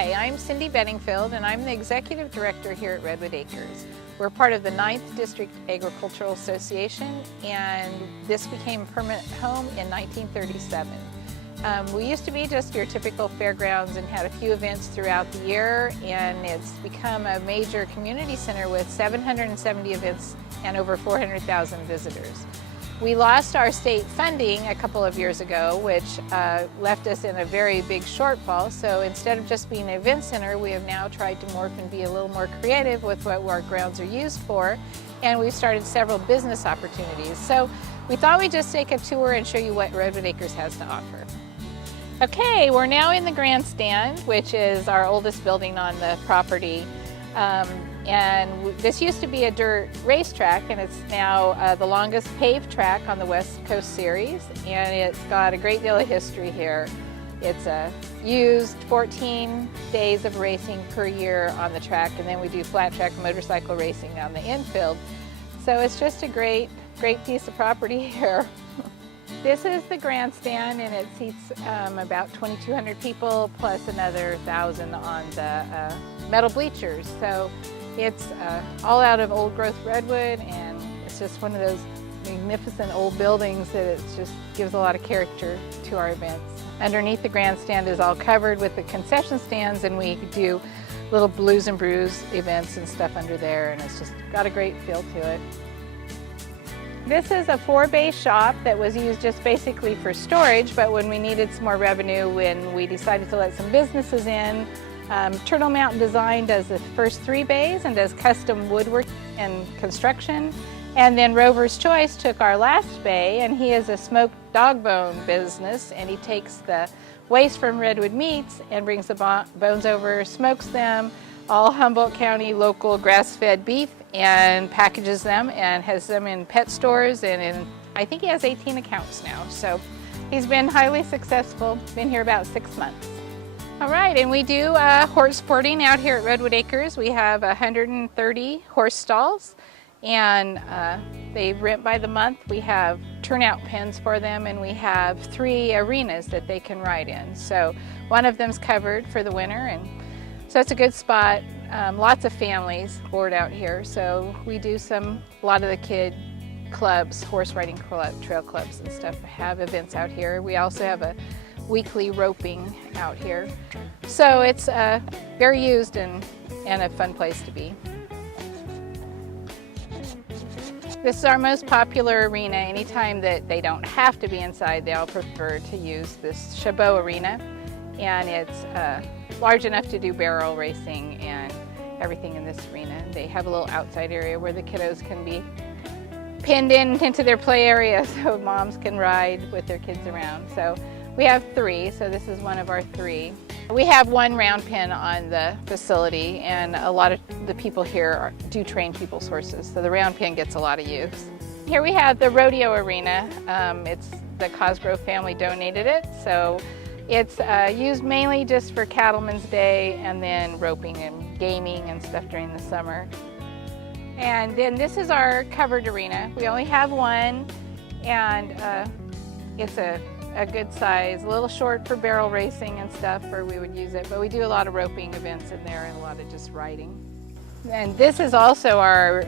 Hi, I'm Cindy Bedingfield and I'm the Executive Director here at Redwood Acres. We're part of the 9th District Agricultural Association, and this became a permanent home in 1937. We used to be just your typical fairgrounds and had a few events throughout the year, and it's become a major community center with 770 events and over 400,000 visitors. We lost our state funding a couple of years ago, which left us in a very big shortfall. So instead of just being an event center, we have now tried to morph and be a little more creative with what our grounds are used for. And we've started several business opportunities. So we thought we'd just take a tour and show you what Redwood Acres has to offer. Okay, we're now in the grandstand, which is our oldest building on the property. And this used to be a dirt racetrack, and it's now the longest paved track on the West Coast Series, and it's got a great deal of history here. It's used 14 days of racing per year on the track, and then we do flat track motorcycle racing on the infield. So it's just a great piece of property here. This is the grandstand, and it seats about 2,200 people plus another 1,000 on the metal bleachers. So it's all out of old growth redwood, and it's just one of those magnificent old buildings that it just gives a lot of character to our events. Underneath the grandstand is all covered with the concession stands, and we do little Blues and Brews events and stuff under there, and it's just got a great feel to it. This is a 4-bay shop that was used just basically for storage, but when we needed some more revenue, when we decided to let some businesses in, Turtle Mountain Design does the first 3 bays and does custom woodwork and construction. And then Rover's Choice took our last bay, and he is a smoked dog bone business, and he takes the waste from Redwood Meats and brings the bones over, smokes them, all Humboldt County local grass-fed beef, and packages them and has them in pet stores, and I think he has 18 accounts now. So he's been highly successful, been here about 6 months. All right, and we do horse sporting out here at Redwood Acres. We have 130 horse stalls, and they rent by the month. We have turnout pens for them, and we have 3 arenas that they can ride in. So one of them's covered for the winter, and so it's a good spot. Lots of families board out here, so we do a lot of the kid clubs, horse riding club, trail clubs and stuff have events out here. We also have a weekly roping out here. So it's very used and a fun place to be. This is our most popular arena. Anytime that they don't have to be inside, they all prefer to use this Chabot arena. And it's large enough to do barrel racing and everything in this arena. They have a little outside area where the kiddos can be pinned into their play area so moms can ride with their kids around. So we have 3, so this is one of our 3. We have 1 round pen on the facility, and a lot of the people here do train people's horses, so the round pen gets a lot of use. Here we have the rodeo arena. It's the Cosgrove family donated it, so it's used mainly just for Cattlemen's Day and then roping and gaming and stuff during the summer. And then this is our covered arena. We only have 1, and it's a good size, a little short for barrel racing and stuff where we would use it, but we do a lot of roping events in there and a lot of just riding. And this is also our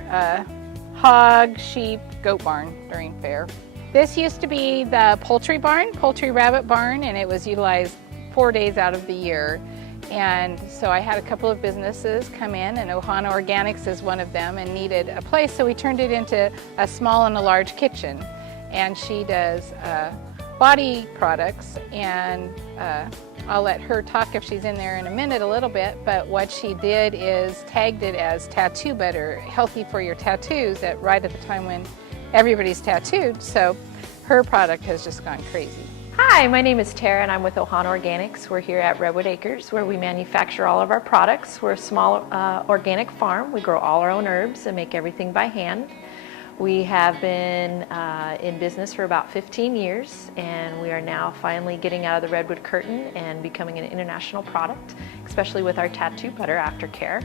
hog, sheep, goat barn during fair. This used to be the poultry rabbit barn, and it was utilized 4 days out of the year. And so I had a couple of businesses come in, and Ohana Organics is one of them, and needed a place, so we turned it into a small and a large kitchen. And she does body products, and I'll let her talk if she's in there in a minute a little bit, but what she did is tagged it as tattoo butter, healthy for your tattoos, right at the time when everybody's tattooed, so her product has just gone crazy. Hi, my name is Tara, and I'm with Ohana Organics. We're here at Redwood Acres, where we manufacture all of our products. We're a small organic farm. We grow all our own herbs and make everything by hand. We have been in business for about 15 years, and we are now finally getting out of the redwood curtain and becoming an international product, especially with our tattoo butter aftercare.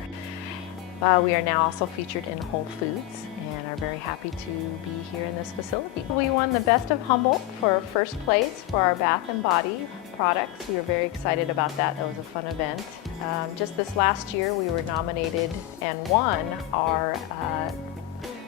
We are now also featured in Whole Foods and are very happy to be here in this facility. We won the Best of Humboldt for first place for our bath and body products. We were very excited about that. That was a fun event. Just this last year, we were nominated and won our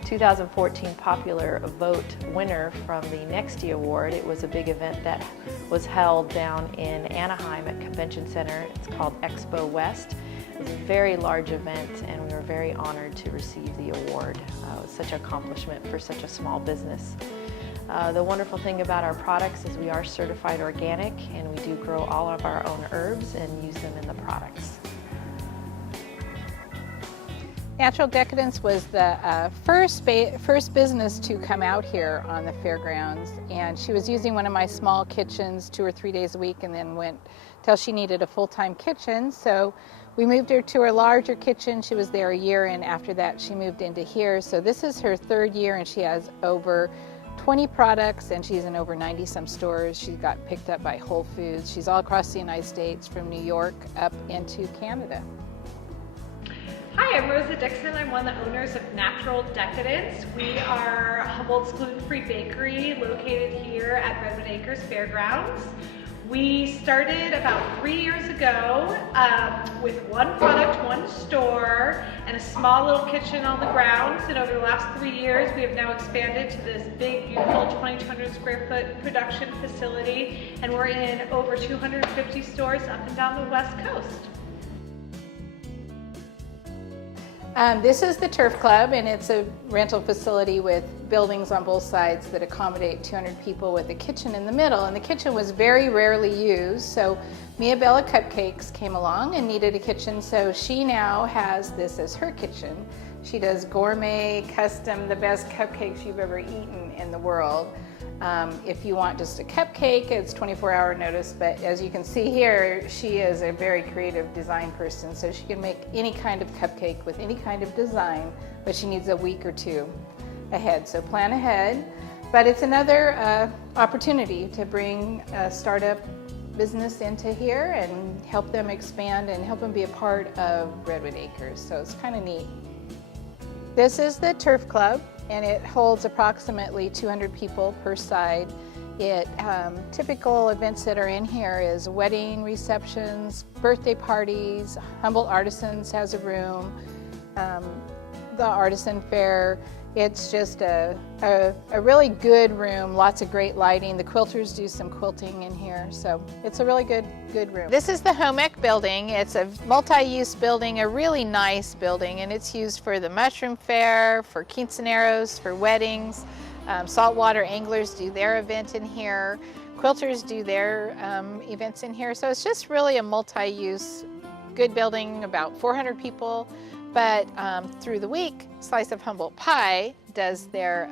2014 Popular Vote winner from the Nexty Award. It was a big event that was held down in Anaheim at Convention Center. It's called Expo West. It was a very large event, and we were very honored to receive the award. It was such an accomplishment for such a small business. The wonderful thing about our products is we are certified organic, and we do grow all of our own herbs and use them in the products. Natural Decadence was the first business to come out here on the fairgrounds, and she was using one of my small kitchens 2 or 3 days a week, and then went till she needed a full-time kitchen. So we moved her to her larger kitchen. She was there a year, and after that she moved into here. So this is her 3rd year, and she has over 20 products, and she's in over 90 some stores. She got picked up by Whole Foods. She's all across the United States, from New York up into Canada. Hi, I'm Rosa Dixon. I'm one of the owners of Natural Decadence. We are Humboldt's gluten-free bakery located here at Redwood Acres Fairgrounds. We started about 3 years ago with one product, one store, and a small little kitchen on the grounds. And over the last 3 years, we have now expanded to this big, beautiful 2,200 square foot production facility. And we're in over 250 stores up and down the West Coast. This is the Turf Club, and it's a rental facility with buildings on both sides that accommodate 200 people with a kitchen in the middle. And the kitchen was very rarely used, so Mia Bella Cupcakes came along and needed a kitchen, so she now has this as her kitchen. She does gourmet, custom, the best cupcakes you've ever eaten in the world. If you want just a cupcake, it's 24-hour notice, but as you can see here, she is a very creative design person, so she can make any kind of cupcake with any kind of design, but she needs a week or 2 ahead, so plan ahead. But it's another opportunity to bring a startup business into here and help them expand and help them be a part of Redwood Acres, so it's kind of neat. This is the Turf Club, and it holds approximately 200 people per side. Typical events that are in here is wedding receptions, birthday parties. Humboldt Artisans has a room, the artisan fair. It's just a really good room, lots of great lighting. The quilters do some quilting in here, so it's a really good room. This is the home ec building. It's a multi-use building, a really nice building, and it's used for the mushroom fair, for quinceaneros, for weddings. Saltwater anglers do their event in here. Quilters do their events in here. So it's just really a multi-use, good building, about 400 people. But through the week, Slice of Humboldt Pie does their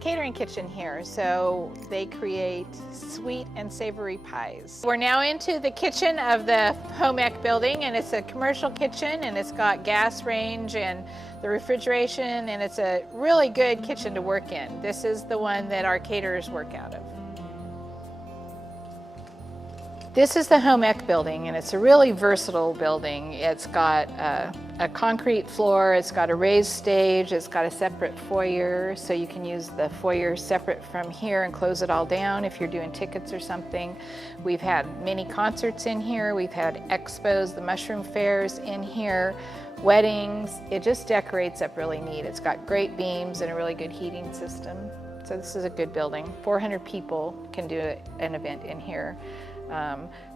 catering kitchen here. So they create sweet and savory pies. We're now into the kitchen of the home ec building, and it's a commercial kitchen, and it's got gas range and the refrigeration, and it's a really good kitchen to work in. This is the one that our caterers work out of. This is the home ec building, and it's a really versatile building. It's got a concrete floor, it's got a raised stage, it's got a separate foyer, so you can use the foyer separate from here and close it all down if you're doing tickets or something. We've had many concerts in here, we've had expos, the mushroom fairs in here, weddings. It just decorates up really neat. It's got great beams and a really good heating system. So this is a good building. 400 people can do an event in here.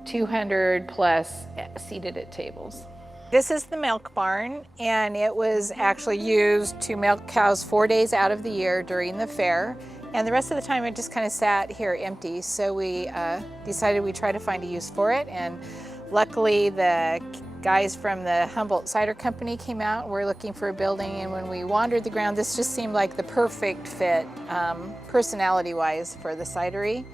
200 plus seated at tables. This is the milk barn, and it was actually used to milk cows 4 days out of the year during the fair, and the rest of the time it just kind of sat here empty. So we decided we'd try to find a use for it, and luckily the guys from the Humboldt Cider Company came out and were looking for a building, and when we wandered the ground, this just seemed like the perfect fit personality-wise for the cidery.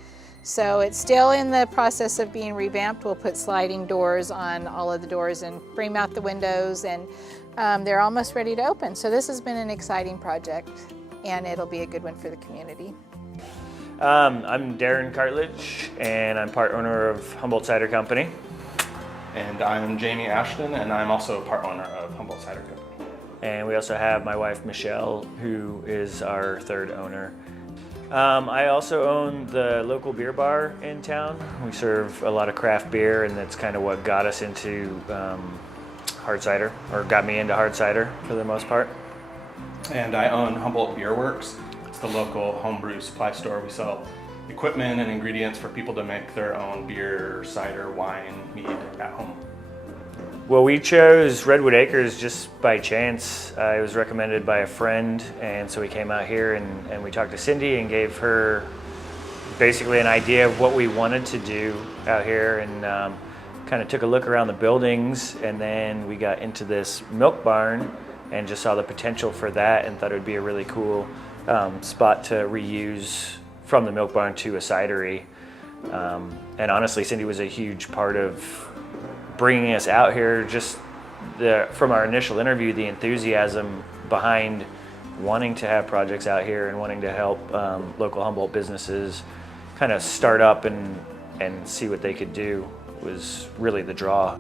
So it's still in the process of being revamped. We'll put sliding doors on all of the doors and frame out the windows, and they're almost ready to open. So this has been an exciting project, and it'll be a good one for the community. I'm Darren Cartledge, and I'm part owner of Humboldt Cider Company. And I'm Jamie Ashton, and I'm also part owner of Humboldt Cider Company. And we also have my wife Michelle, who is our third owner. I also own the local beer bar in town. We serve a lot of craft beer, and that's kind of what got us into hard cider, or got me into hard cider for the most part. And I own Humboldt Beer Works. It's the local homebrew supply store. We sell equipment and ingredients for people to make their own beer, cider, wine, mead at home. Well, we chose Redwood Acres just by chance. It was recommended by a friend, and so we came out here and we talked to Cindy and gave her basically an idea of what we wanted to do out here, and kind of took a look around the buildings, and then we got into this milk barn and just saw the potential for that and thought it would be a really cool spot to reuse from the milk barn to a cidery. And honestly, Cindy was a huge part of bringing us out here. Just from our initial interview, the enthusiasm behind wanting to have projects out here and wanting to help local Humboldt businesses kind of start up and see what they could do was really the draw.